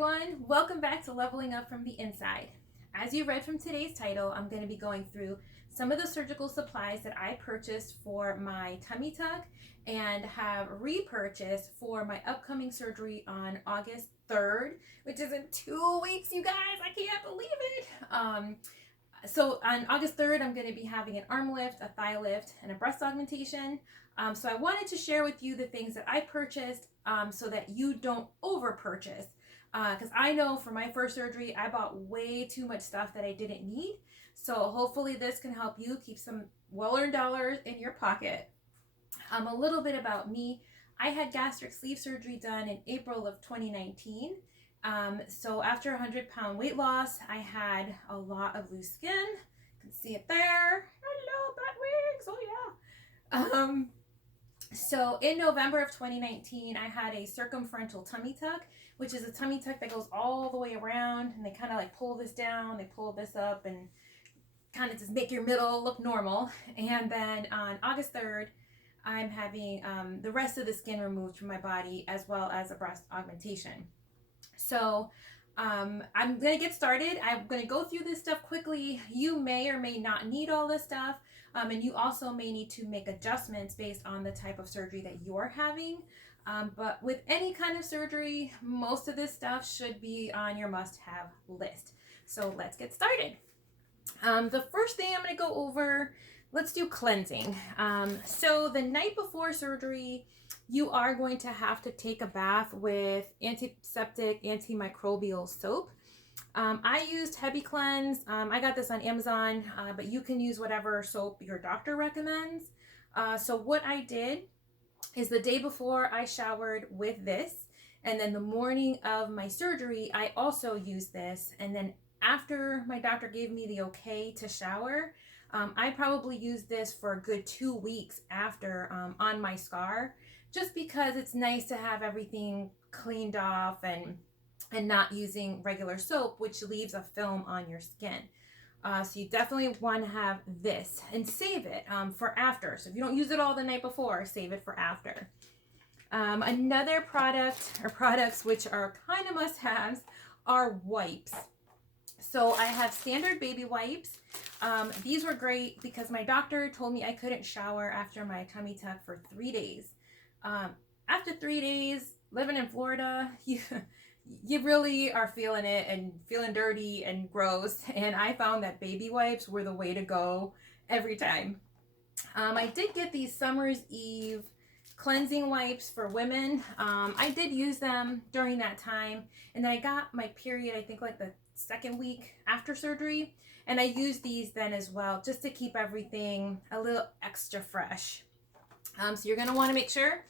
everyone. Welcome back to Leveling Up from the Inside. As you read from today's title, I'm going to be going through some of the surgical supplies that I purchased for my tummy tuck and have repurchased for my upcoming surgery on August 3rd, which is in 2 weeks, you guys. I can't believe it. So on August 3rd, I'm going to be having an arm lift, a thigh lift, and a breast augmentation. So I wanted to share with you the things that I purchased so that you don't over purchase. Because I know for my first surgery, I bought way too much stuff that I didn't need. So hopefully this can help you keep some well-earned dollars in your pocket. A little bit about me. I had gastric sleeve surgery done in April of 2019. So after 100-pound weight loss, I had a lot of loose skin. You can see it there. Hello, butt wigs. Oh yeah. So in November of 2019, I had a circumferential tummy tuck, which is a tummy tuck that goes all the way around, and they kind of like pull this down, they pull this up, and kind of just make your middle look normal. And then on August 3rd, I'm having the rest of the skin removed from my body, as well as a breast augmentation. So I'm going to get started. I'm going to go through this stuff quickly. You may or may not need all this stuff. And you also may need to make adjustments based on the type of surgery that you're having. But with any kind of surgery, most of this stuff should be on your must-have list. So let's get started. The first thing I'm going to go over, let's do cleansing. So the night before surgery, you are going to have to take a bath with antiseptic, antimicrobial soap. I used Heavy Cleanse. I got this on Amazon, but you can use whatever soap your doctor recommends. So what I did is the day before I showered with this, and then the morning of my surgery, I also used this. And then after my doctor gave me the okay to shower, I probably used this for a good 2 weeks after on my scar, just because it's nice to have everything cleaned off and not using regular soap, which leaves a film on your skin. So you definitely want to have this and save it for after. So if you don't use it all the night before, save it for after. Another product or products which are kind of must-haves are wipes. So I have standard baby wipes. These were great because my doctor told me I couldn't shower after my tummy tuck for 3 days. After 3 days living in Florida, you really are feeling it and feeling dirty and gross. And I found that baby wipes were the way to go every time. I did get these Summer's Eve cleansing wipes for women. I did use them during that time. And then I got my period, I think like the second week after surgery. And I used these then as well, just to keep everything a little extra fresh. So you're going to want to make sure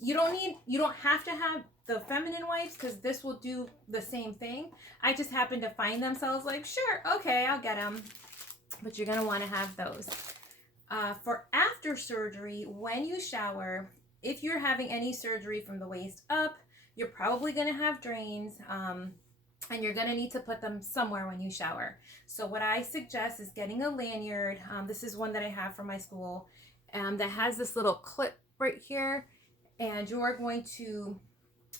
you don't have to have the feminine wipes, because this will do the same thing. I just happened to find them, so I was like, sure, okay, I'll get them. But you're going to want to have those. For after surgery, when you shower, if you're having any surgery from the waist up, you're probably going to have drains, and you're going to need to put them somewhere when you shower. So what I suggest is getting a lanyard. This is one that I have from my school, that has this little clip right here, and you're going to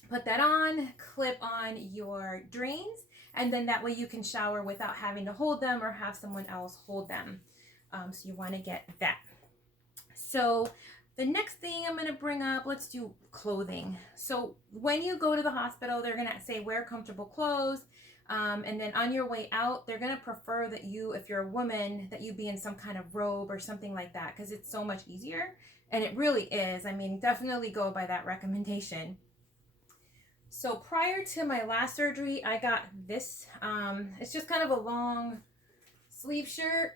put that on, clip on your drains, and then that way you can shower without having to hold them or have someone else hold them. So you want to get that. So the next thing I'm going to bring up, let's do clothing. So when you go to the hospital, they're going to say wear comfortable clothes. And then on your way out, they're going to prefer that you, if you're a woman, that you be in some kind of robe or something like that, because it's so much easier. And it really is. I mean, definitely go by that recommendation. So prior to my last surgery, I got this. It's just kind of a long sleeve shirt.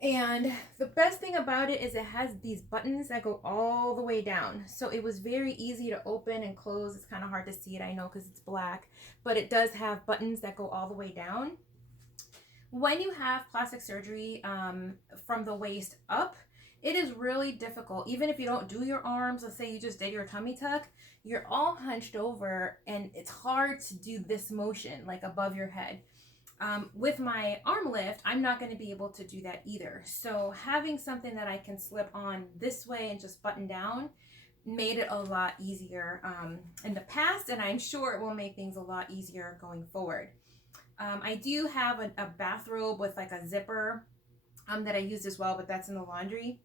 And the best thing about it is it has these buttons that go all the way down. So it was very easy to open and close. It's kind of hard to see it, I know, because it's black. But it does have buttons that go all the way down. When you have plastic surgery from the waist up, it is really difficult. Even if you don't do your arms, let's say you just did your tummy tuck, you're all hunched over and it's hard to do this motion like above your head. With my arm lift, I'm not going to be able to do that either. So having something that I can slip on this way and just button down made it a lot easier in the past, and I'm sure it will make things a lot easier going forward. I do have a bathrobe with like a zipper that I used as well, but that's in the laundry.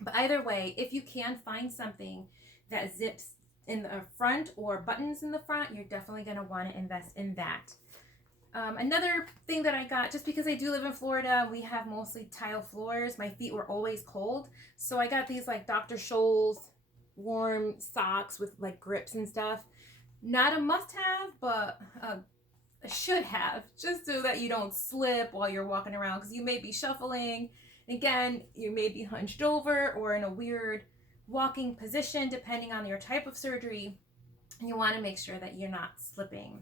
But either way, if you can find something that zips in the front or buttons in the front, you're definitely going to want to invest in that. Another thing that I got, just because I do live in Florida, we have mostly tile floors. My feet were always cold. So I got these like Dr. Scholl's warm socks with like grips and stuff. Not a must have, but a should have, just so that you don't slip while you're walking around, because you may be shuffling. Again, you may be hunched over or in a weird walking position depending on your type of surgery. And you want to make sure that you're not slipping.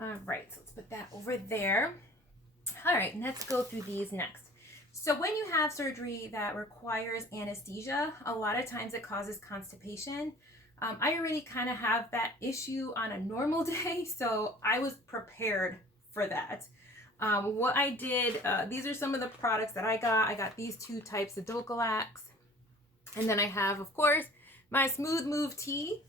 All right, so let's put that over there. All right, let's go through these next. So when you have surgery that requires anesthesia, a lot of times it causes constipation. I already kind of have that issue on a normal day, so I was prepared for that. What I did, these are some of the products that I got. I got these two types of Dulcolax. And then I have, of course, my Smooth Move tea.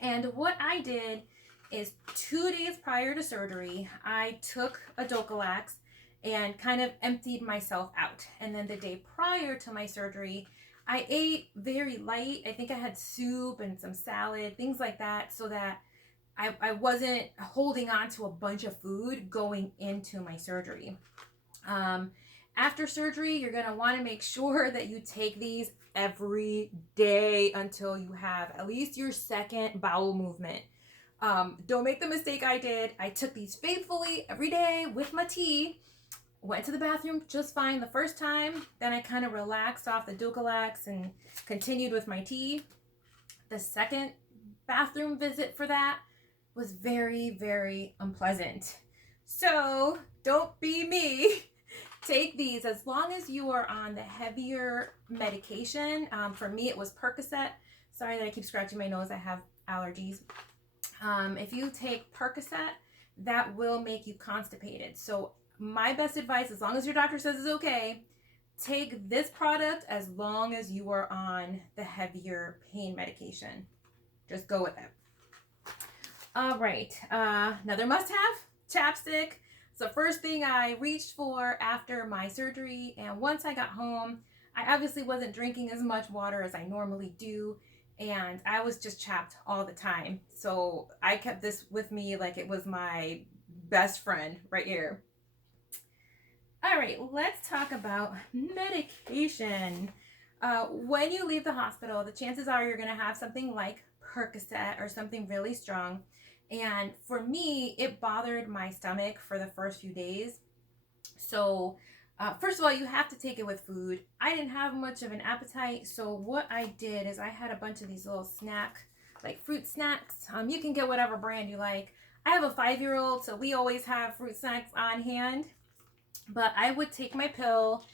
And what I did is 2 days prior to surgery, I took a Dulcolax and kind of emptied myself out. And then the day prior to my surgery, I ate very light. I think I had soup and some salad, things like that, so that I wasn't holding on to a bunch of food going into my surgery. After surgery, you're going to want to make sure that you take these every day until you have at least your second bowel movement. Don't make the mistake I did. I took these faithfully every day with my tea. Went to the bathroom just fine the first time. Then I kind of relaxed off the Dulcolax and continued with my tea. The second bathroom visit for that was very, very unpleasant. So don't be me. Take these as long as you are on the heavier medication. For me, it was Percocet. Sorry that I keep scratching my nose. I have allergies. If you take Percocet, that will make you constipated. So my best advice, as long as your doctor says it's okay, take this product as long as you are on the heavier pain medication. Just go with it. All right, another must-have, chapstick. It's the first thing I reached for after my surgery, and once I got home, I obviously wasn't drinking as much water as I normally do, and I was just chapped all the time. So I kept this with me like it was my best friend right here. All right, let's talk about medication. When you leave the hospital, the chances are you're going to have something like Percocet or something really strong. And for me, it bothered my stomach for the first few days. So first of all, you have to take it with food. I didn't have much of an appetite. So what I did is I had a bunch of these little like fruit snacks. You can get whatever brand you like. I have a 5-year-old, so we always have fruit snacks on hand. But I would take my pill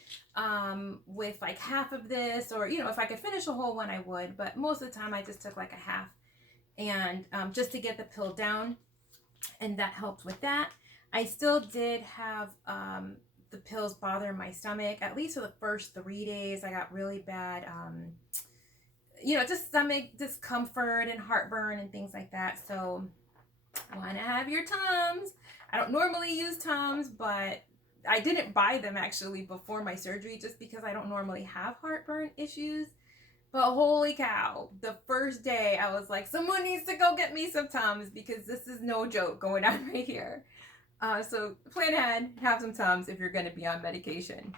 with like half of this, or, if I could finish a whole one, I would. But most of the time, I just took like a half, and just to get the pill down, and that helped with that. I still did have the pills bother my stomach, at least for the first 3 days. I got really bad, just stomach discomfort and heartburn and things like that. So want to have your Tums. I don't normally use Tums, but I didn't buy them actually before my surgery just because I don't normally have heartburn issues. But holy cow, the first day I was like, someone needs to go get me some Tums because this is no joke going on right here. So plan ahead, have some Tums if you're going to be on medication.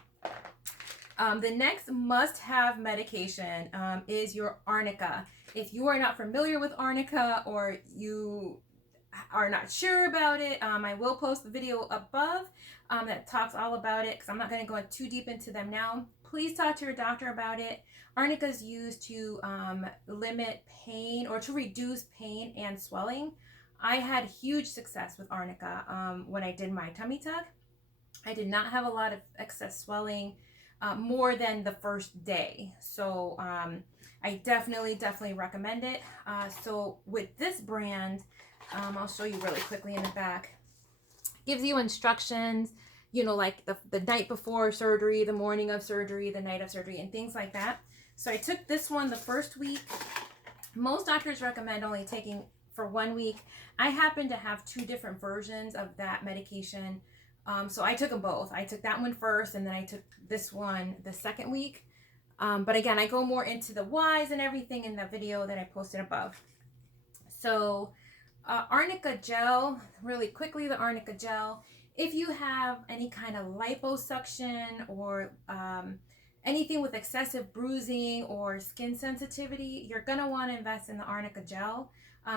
The next must-have medication is your arnica. If you are not familiar with arnica or you are not sure about it, I will post the video above that talks all about it because I'm not going to go too deep into them now. Please talk to your doctor about it. Arnica is used to limit pain or to reduce pain and swelling. I had huge success with arnica when I did my tummy tuck. I did not have a lot of excess swelling more than the first day. So I definitely recommend it. So with this brand, I'll show you really quickly in the back. Gives you instructions, like the night before surgery, the morning of surgery, the night of surgery, and things like that. So I took this one the first week. Most doctors recommend only taking for 1 week. I happen to have 2 different versions of that medication. So I took them both. I took that one first, and then I took this one the second week. But again, I go more into the whys and everything in the video that I posted above. So arnica gel, really quickly, the arnica gel. If you have any kind of liposuction or anything with excessive bruising or skin sensitivity, you're going to want to invest in the arnica gel.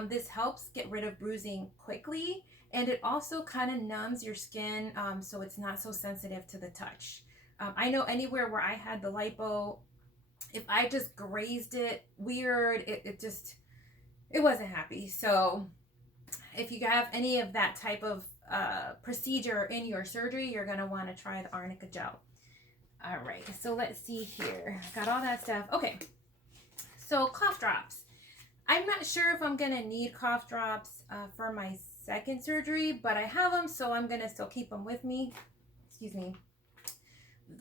This helps get rid of bruising quickly, and it also kind of numbs your skin so it's not so sensitive to the touch. I know anywhere where I had the lipo, if I just grazed it weird, it wasn't happy. So if you have any of that type of procedure in your surgery, you're going to want to try the arnica gel. All right, so let's see here. Got all that stuff. Okay, so cough drops. I'm not sure if I'm going to need cough drops for my second surgery, but I have them, so I'm going to still keep them with me. Excuse me.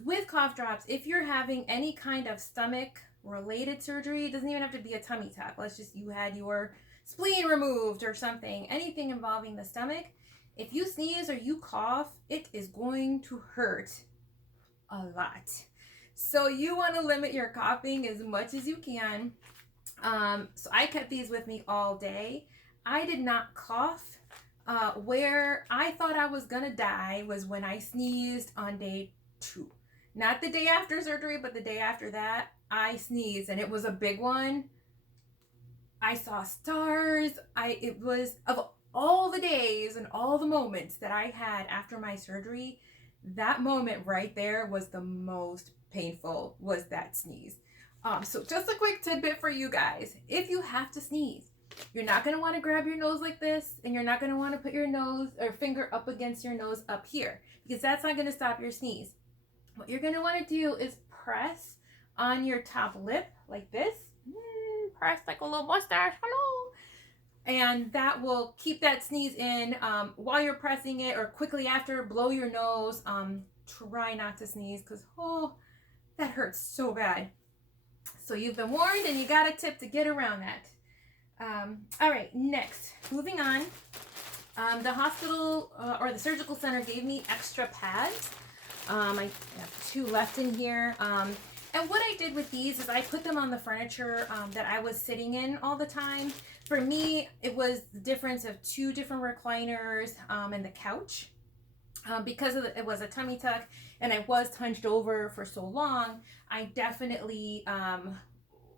With cough drops, if you're having any kind of stomach related surgery, it doesn't even have to be a tummy tuck. Let's just, you had your spleen removed or something, anything involving the stomach. If you sneeze or you cough, it is going to hurt a lot. So you want to limit your coughing as much as you can. So I kept these with me all day. I did not cough. Where I thought I was gonna die was when I sneezed on day 2. Not the day after surgery, but the day after that, I sneezed, and it was a big one. I saw stars. It was, of all the days and all the moments that I had after my surgery, that moment right there was the most painful, was that sneeze. So just a quick tidbit for you guys. If you have to sneeze, you're not going to want to grab your nose like this, and you're not going to want to put your nose or finger up against your nose up here, because that's not going to stop your sneeze. What you're going to want to do is press on your top lip like this. Press like a little mustache. Hello. And that will keep that sneeze in. While you're pressing it, or quickly after, blow your nose. Try not to sneeze, because that hurts so bad. So you've been warned, and you got a tip to get around that. All right, next, moving on. The hospital or the surgical center gave me extra pads. I have 2 left in here. And what I did with these is I put them on the furniture that I was sitting in all the time. For me, it was the difference of 2 different recliners and the couch. Because it was a tummy tuck and I was hunched over for so long, I definitely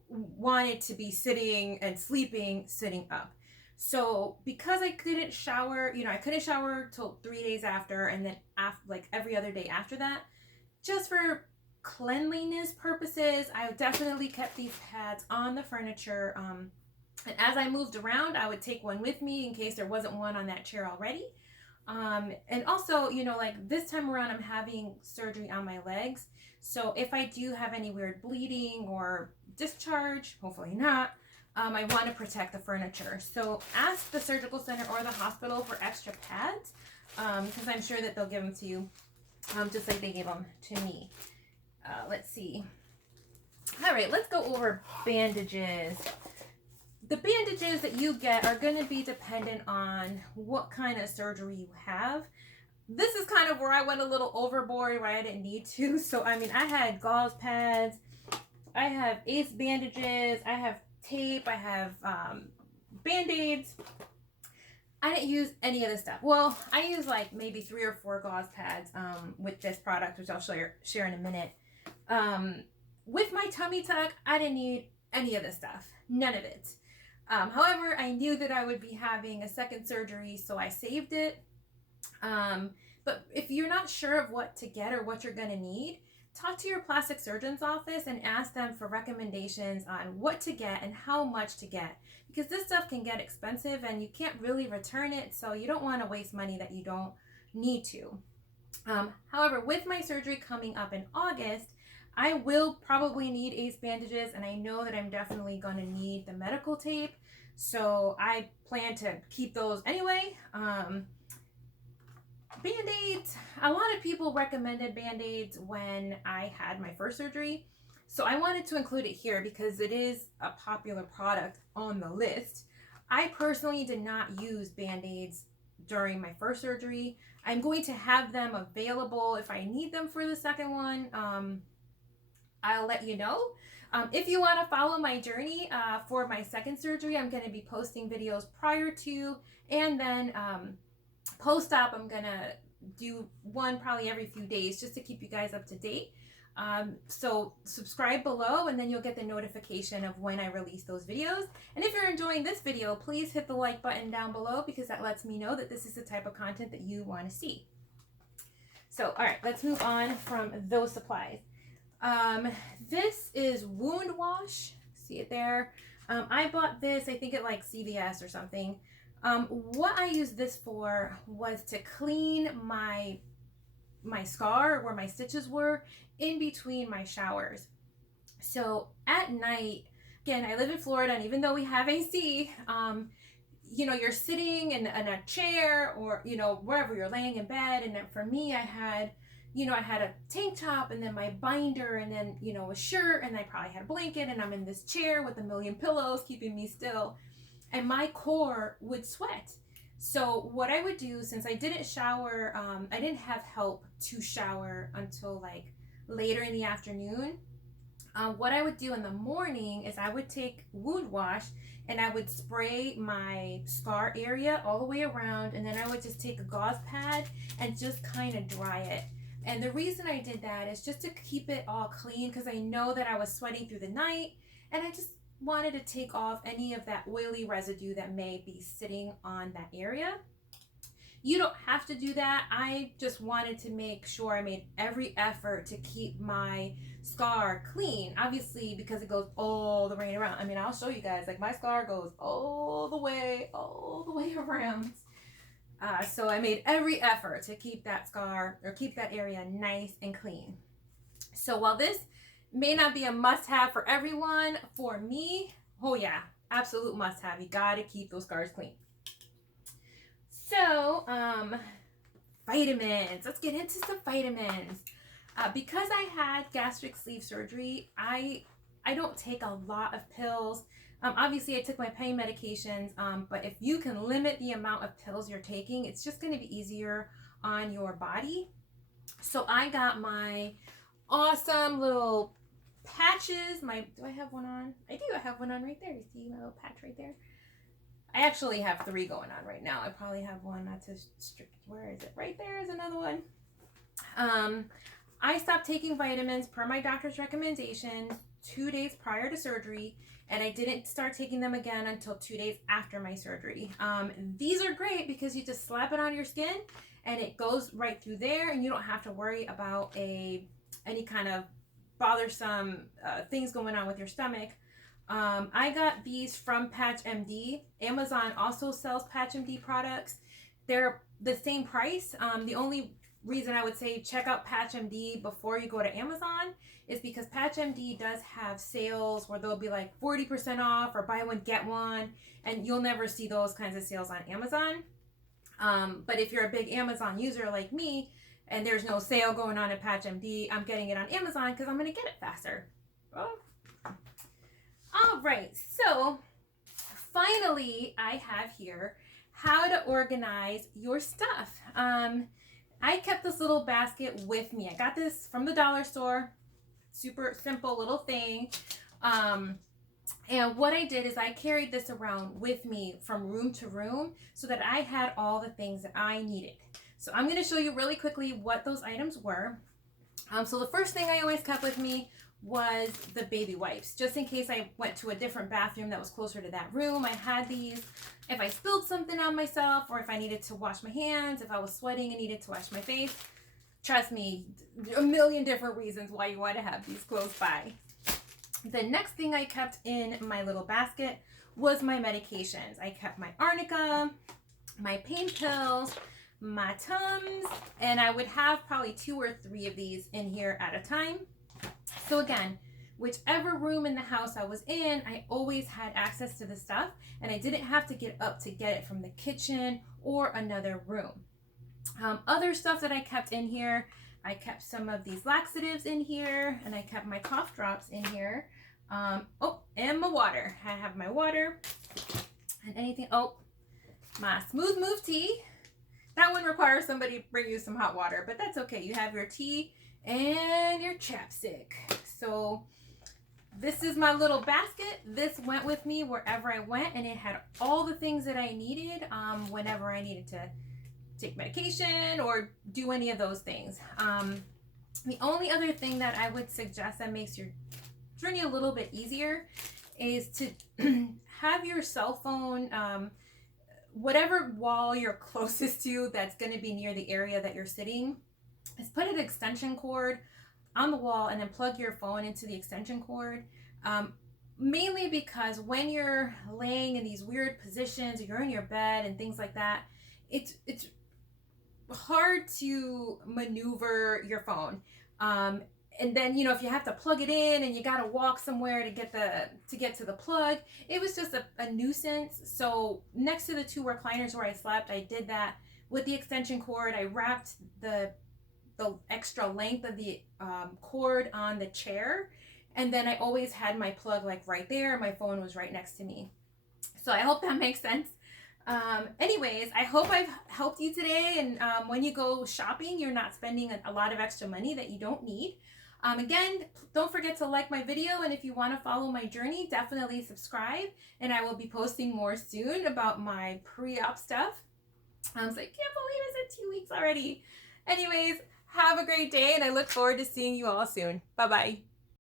wanted to be sitting and sleeping sitting up. So because I couldn't shower, I couldn't shower till 3 days after, and then like every other day after that, just for cleanliness purposes, I definitely kept these pads on the furniture. And as I moved around, I would take one with me in case there wasn't one on that chair already. And also, like this time around, I'm having surgery on my legs. So if I do have any weird bleeding or discharge, hopefully not, I want to protect the furniture. So ask the surgical center or the hospital for extra pads, because I'm sure that they'll give them to you, just like they gave them to me. Let's see. All right, let's go over bandages. The bandages that you get are going to be dependent on what kind of surgery you have. This is kind of where I went a little overboard, where I didn't need to. So, I had gauze pads, I have ACE bandages, I have tape, I have Band-Aids. I didn't use any of this stuff. Well, I use like maybe 3 or 4 gauze pads with this product, which I'll share in a minute. With my tummy tuck, I didn't need any of this stuff. None of it. However, I knew that I would be having a second surgery, so I saved it. But if you're not sure of what to get or what you're going to need, talk to your plastic surgeon's office and ask them for recommendations on what to get and how much to get. Because this stuff can get expensive and you can't really return it, so you don't want to waste money that you don't need to. However, with my surgery coming up in August, I will probably need ACE bandages, and I know that I'm definitely going to need the medical tape, so I plan to keep those anyway. Band-Aids, a lot of people recommended Band-Aids when I had my first surgery, So I wanted to include it here because it is a popular product on the list. I personally did not use Band-Aids during my first surgery. I'm going to have them available if I need them for the second one. I'll let you know. If you want to follow my journey for my second surgery, I'm going to be posting videos prior to, and then post-op, I'm going to do one probably every few days just to keep you guys up to date. So subscribe below and then you'll get the notification of when I release those videos. And if you're enjoying this video, please hit the like button down below because that lets me know that this is the type of content that you want to see. So, all right, let's move on from those supplies. This is wound wash. See it there? I bought this, I think at like CVS or something. What I used this for was to clean my scar where my stitches were in between my showers. So at night, again, I live in Florida, and even though we have AC, you know, you're sitting in a chair or, you know, wherever you're laying in bed. And then for me, I had a tank top and then my binder and then, you know, a shirt, and I probably had a blanket, and I'm in this chair with a million pillows keeping me still, and my core would sweat. So what I would do, since I didn't shower, I didn't have help to shower until like later in the afternoon. What I would do in the morning is I would take wound wash and I would spray my scar area all the way around, and then I would just take a gauze pad and just kind of dry it. And the reason I did that is just to keep it all clean, because I know that I was sweating through the night, and I just wanted to take off any of that oily residue that may be sitting on that area. You don't have to do that. I just wanted to make sure I made every effort to keep my scar clean, obviously, because it goes all the way around. I mean, I'll show you guys, like my scar goes all the way around. So I made every effort to keep that scar, or keep that area nice and clean. So while this may not be a must-have for everyone, for me, oh yeah, absolute must-have. You gotta keep those scars clean. So, vitamins. Let's get into some vitamins. Because I had gastric sleeve surgery, I don't take a lot of pills. Obviously, I took my pain medications, but if you can limit the amount of pills you're taking, it's just going to be easier on your body. So I got my awesome little patches. Do I have one on? I do. I have one on right there. You see my little patch right there? I actually have 3 going on right now. I probably have one not to strict. Where is it? Right there is another one. I stopped taking vitamins per my doctor's recommendation 2 days prior to surgery, and I didn't start taking them again until 2 days after my surgery. These are great because you just slap it on your skin and it goes right through there, and you don't have to worry about any kind of bothersome things going on with your stomach. I got these from Patch MD. Amazon also sells Patch MD products. They're the same price. The only reason I would say check out Patch MD before you go to Amazon is because Patch MD does have sales where they'll be like 40% off or buy one get one, and you'll never see those kinds of sales on Amazon. But if you're a big Amazon user like me and there's no sale going on at Patch MD, I'm getting it on Amazon because I'm going to get it faster. Oh. All right, so finally I have here how to organize your stuff. I kept this little basket with me. I got this from the dollar store. Super simple little thing. And what I did is I carried this around with me from room to room so that I had all the things that I needed. So I'm going to show you really quickly what those items were. So the first thing I always kept with me was the baby wipes, just in case I went to a different bathroom that was closer to that room. I had these if I spilled something on myself, or if I needed to wash my hands, if I was sweating and needed to wash my face. Trust me, a million different reasons why you want to have these close by. The next thing I kept in my little basket was my medications. I kept my arnica, my pain pills, my Tums, and I would have probably 2 or 3 of these in here at a time. So again, whichever room in the house I was in, I always had access to the stuff, and I didn't have to get up to get it from the kitchen or another room. Other stuff that I kept in here, I kept some of these laxatives in here, and I kept my cough drops in here. Oh, and my water. I have my water and anything. Oh, my Smooth Move tea. That one requires somebody to bring you some hot water, but that's okay. You have your tea and your chapstick. So this is my little basket. This went with me wherever I went, and it had all the things that I needed whenever I needed to take medication or do any of those things. The only other thing that I would suggest that makes your journey a little bit easier is to have your cell phone, whatever wall you're closest to that's going to be near the area that you're sitting, is put an extension cord on the wall and then plug your phone into the extension cord. Mainly because when you're laying in these weird positions, or you're in your bed and things like that, it's hard to maneuver your phone. And then, you know, if you have to plug it in and you got to walk somewhere to get to the plug, it was just a nuisance. So next to the 2 recliners where I slept, I did that with the extension cord. I wrapped the extra length of the cord on the chair, and then I always had my plug like right there. My phone was right next to me. So I hope that makes sense. Anyways, I hope I've helped you today, and when you go shopping, you're not spending a lot of extra money that you don't need. Again, don't forget to like my video, and if you want to follow my journey, definitely subscribe, and I will be posting more soon about my pre-op stuff. I was like, can't believe it's 2 weeks already. Anyways, have a great day, and I look forward to seeing you all soon. Bye-bye.